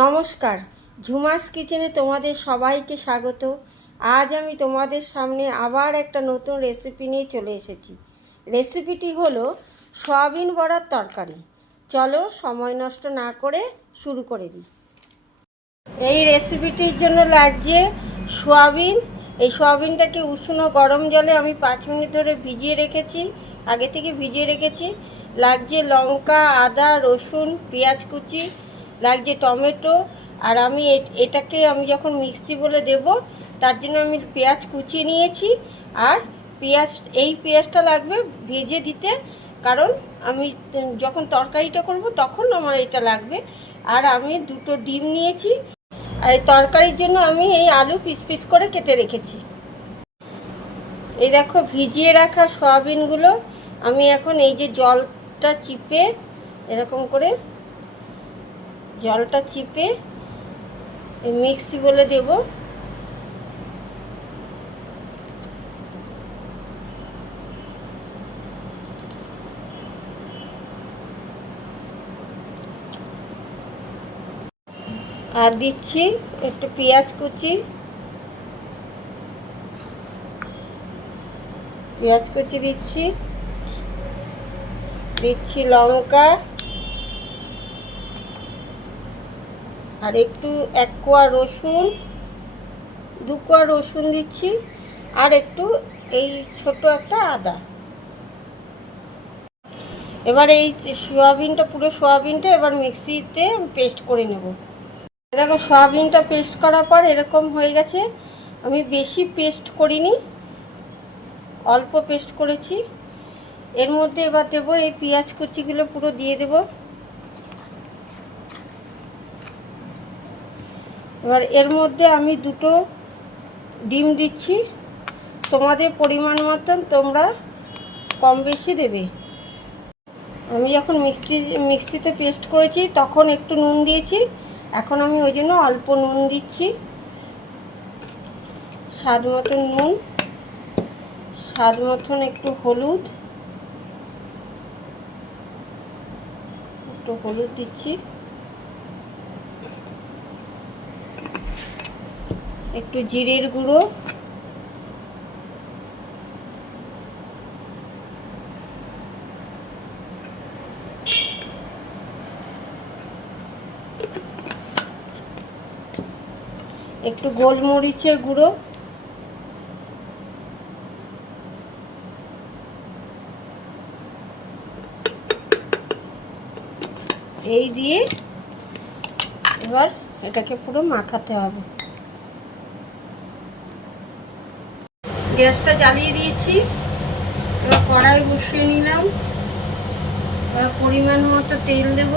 নমস্কার, ঝুমাস কিচেনে তোমাদের সবাইকে স্বাগত। আজ আমি তোমাদের সামনে আবার একটা নতুন রেসিপি নিয়ে চলে এসেছি। রেসিপিটি হলো সয়াবিন বড়ার তরকারি। চলো সময় নষ্ট না করে শুরু করে দিই। এই রেসিপিটির জন্য লাগছে সয়াবিন। এই সয়াবিনটাকে উষ্ণ গরম জলে আমি 5 মিনিট ধরে ভিজিয়ে রেখেছি, আগে থেকে ভিজিয়ে রেখেছি। লাগছে লঙ্কা, আদা, রসুন, পেঁয়াজ কুচি, লাগছে টমেটো। আর আমি এটাকে আমি যখন মিক্সি বলে দেব তার জন্য আমি পেঁয়াজ কুচিয়ে নিয়েছি। আর এই পেঁয়াজটা লাগবে ভেজে দিতে, কারণ আমি যখন তরকারিটা করব তখন আমার এটা লাগবে। আর আমি 2টো ডিম নিয়েছি। আর এই তরকারির জন্য আমি এই আলু পিস পিস করে কেটে রেখেছি। এই দেখো ভিজিয়ে রাখা সয়াবিনগুলো আমি এখন এই যে জলটা চিপে এরকম করে জলটা চিপে মিক্সি বলে দেব। আর দিচ্ছি একটু পেঁয়াজ কুচি, দিচ্ছি লঙ্কা, আর একটু 1 কোয়া রসুন, 2 কোয়া রসুন দিচ্ছি, আর একটু এই ছোট একটা আদা। এবার এই পুরো সয়াবিনটা এবার মিক্সিতে পেস্ট করে নেব। দেখো সয়াবিনটা পেস্ট করার পর এরকম হয়ে গেছে। আমি বেশি পেস্ট করিনি, অল্প পেস্ট করেছি। এর মধ্যে এবার দেবো এই পেঁয়াজ কুচিগুলো পুরো দিয়ে দেব। এবার এর মধ্যে আমি 2টো ডিম দিচ্ছি। তোমাদের পরিমাণ মতন তোমরা কম বেশি দেবে। আমি যখন মিক্সিতে পেস্ট করেছি তখন একটু নুন দিয়েছি, এখন আমি ওই জন্য অল্প নুন দিচ্ছি। স্বাদ মতন নুন, স্বাদ মতন একটু হলুদ দিচ্ছি, একটু জিরের গুঁড়ো, একটু গোলমরিচের গুঁড়ো, এই দিয়ে এবার এটাকে পুরো মাখাতে হবে। গ্যাসটা জ্বালিয়ে দিয়েছি, এবার কড়াই বসিয়ে নিলাম। এবার পরিমাণ মতো তেল দেব।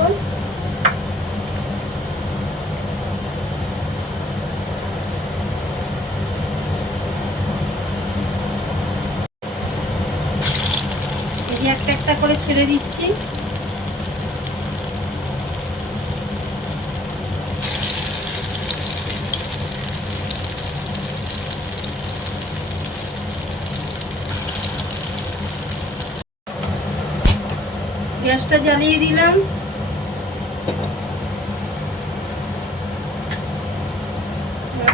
একটা একটা করে ছেড়ে দিচ্ছি। গ্যাসটা জ্বালিয়ে দিলাম।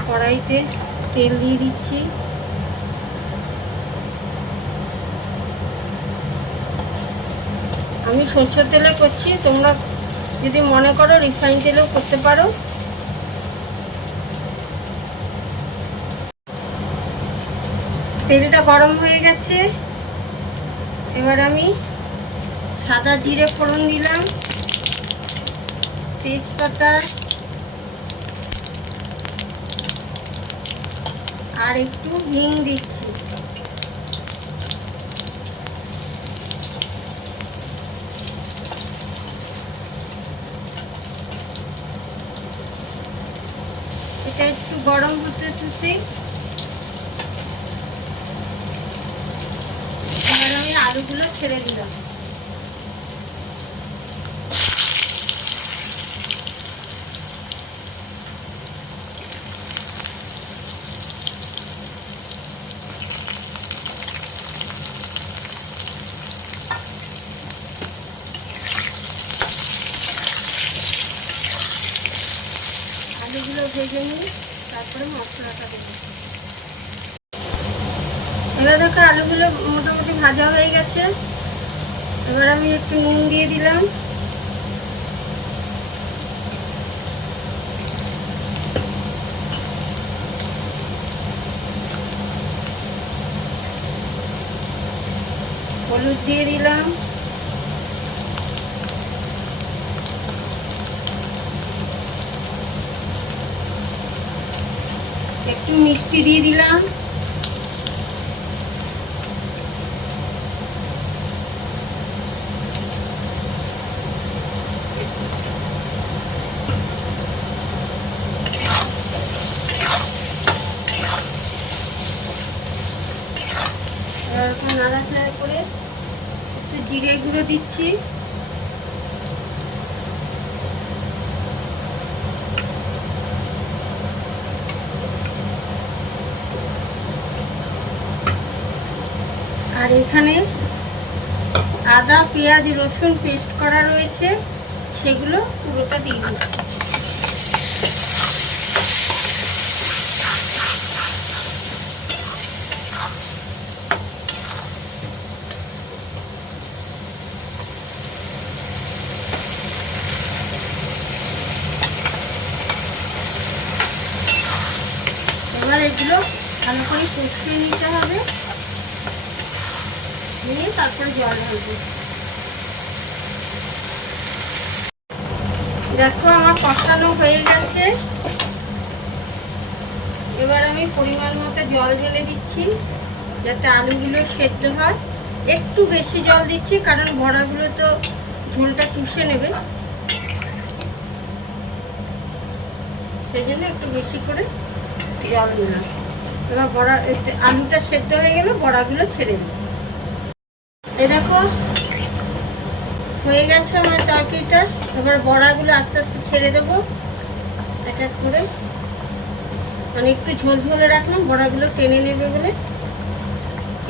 কড়াইতে তেল দিয়ে দিচ্ছি। আমি সরষের তেলে করছি, তোমরা যদি মনে করো রিফাইন তেলেও করতে পারো। তেলটা গরম হয়ে গেছে। এবার আমি সাদা জিরে ফোড়ন দিলাম, তেজপাতা, আর একটু হিং দিচ্ছি। এটা একটু গরম হতে এবার আমি আলুগুলো ছেড়ে দিলাম। আলুগুলো ভেজে নিই, তারপরে মশলাটা দেবো। এবার দেখো আলুগুলো মোটামুটি ভাজা হয়ে গেছে। এবার আমি একটু নুন দিয়ে দিলাম, হলুদ দিয়ে দিলাম, একটু মিষ্টি দিয়ে দিলাম, নাড়াচাড়া করে একটু জিরে গুঁড়ো দিচ্ছি, আর এখানে আদা পেঁয়াজ রসুন পেস্ট করা রয়েছে, সেগুলো পুরোটা দিয়ে দিচ্ছি। এবার এগুলো ভালো করে কষিয়ে নিতে হবে, নিয়ে তারপরে জল ঢালবো। দেখো আমার কষানো হয়ে গেছে। এবার আমি পরিমাণ মতো জল ঢেলে দিচ্ছি, যাতে আলুগুলো সেদ্ধ হয়। একটু বেশি জল দিচ্ছি, কারণ বড়াগুলো তো ঝোলটা চুষে নেবে, সেই জন্য একটু বেশি করে জল দিলাম। এবার আলুটা সেদ্ধ হয়ে গেলে বড়াগুলো ছেড়ে দিই। এই দেখো হয়ে গেছে আমার তরকারিটা। এবার বড়াগুলো আস্তে আস্তে ছেড়ে দেবো এক এক করে, মানে একটু ঝোল ঝোলে রাখলাম, বড়াগুলো টেনে নেবে বলে।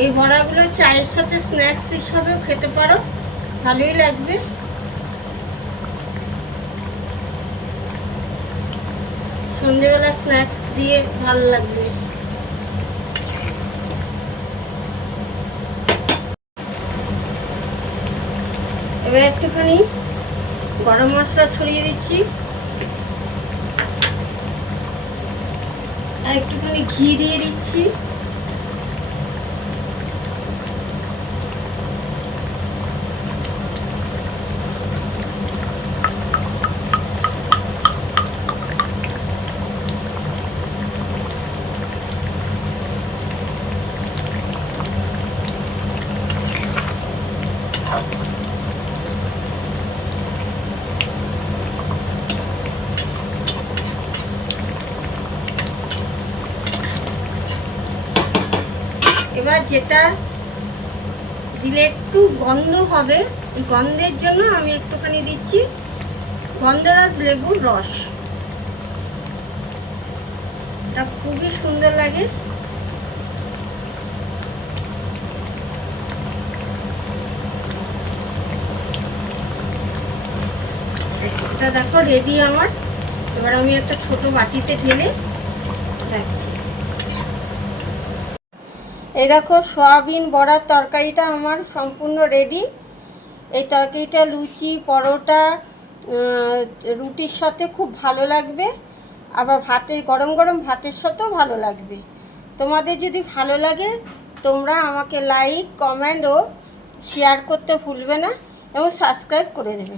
এই বড়াগুলো চায়ের সাথে স্ন্যাক্স হিসাবেও খেতে পারো, ভালোই লাগবে। সন্ধেবেলা স্ন্যাক্স দিয়ে ভালো লাগবে বেশি। এবার একটুখানি গরম মশলা ছড়িয়ে দিচ্ছি, আর একটুখানি ঘি দিয়ে দিচ্ছি। এবার যেটা দিলে একটু গন্ধ হবে, এই গন্ধের জন্য আমি একটুখানি দিচ্ছি গন্ধরাজ লেবুর রস। এটা খুবই সুন্দর লাগে। এটা দেখো রেডি আমার। এবার আমি একটা ছোট বাটিতে ঢেলে রাখছি। এই দেখো সয়াবিন বড়ার তরকারিটা আমার সম্পূর্ণ রেডি। এই তরকারিটা লুচি পরোটা রুটির সাথে খুব ভালো লাগবে, আবার গরম গরম ভাতের সাথেও ভালো লাগবে। তোমাদের যদি ভালো লাগে তোমরা আমাকে লাইক কমেন্ট ও শেয়ার করতে ভুলবে না, এবং সাবস্ক্রাইব করে দেবে।